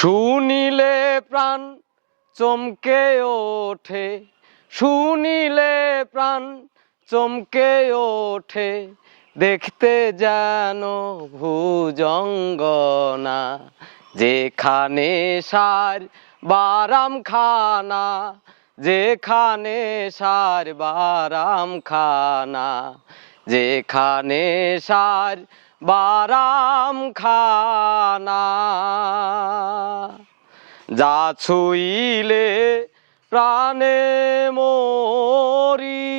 শুনিলে প্রাণ চমকে ওঠে, শুনিলে প্রাণ চমকে ওঠে, দেখতে যেন ভুজঙ্গনা, যেখানে সার বারাম খানা, যেখানে সার বারাম খানা, যেখানে সার বারাম খানা। যা ছুইলে প্রাণে মরি,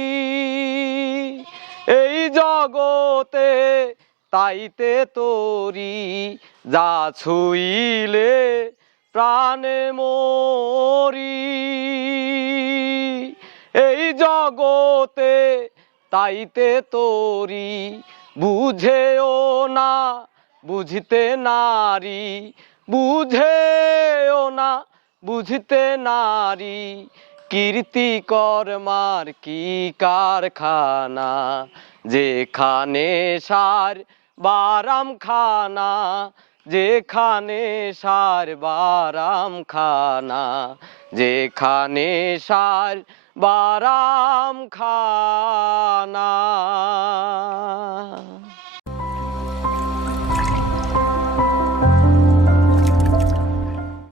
এই জগতে তাইতে তোরি। যা ছুইলে প্রাণে মরি, এই জগতে তাইতে তোরি। বুঝেও না বুঝিতে নারী, বুঝেও না বুঝিতে নারী, কীর্তি কর্মার কি কারখানা, যেখানে সার বারাম খানা, যেখানে সার বারাম খানা, যেখানে সার বারাম খানা।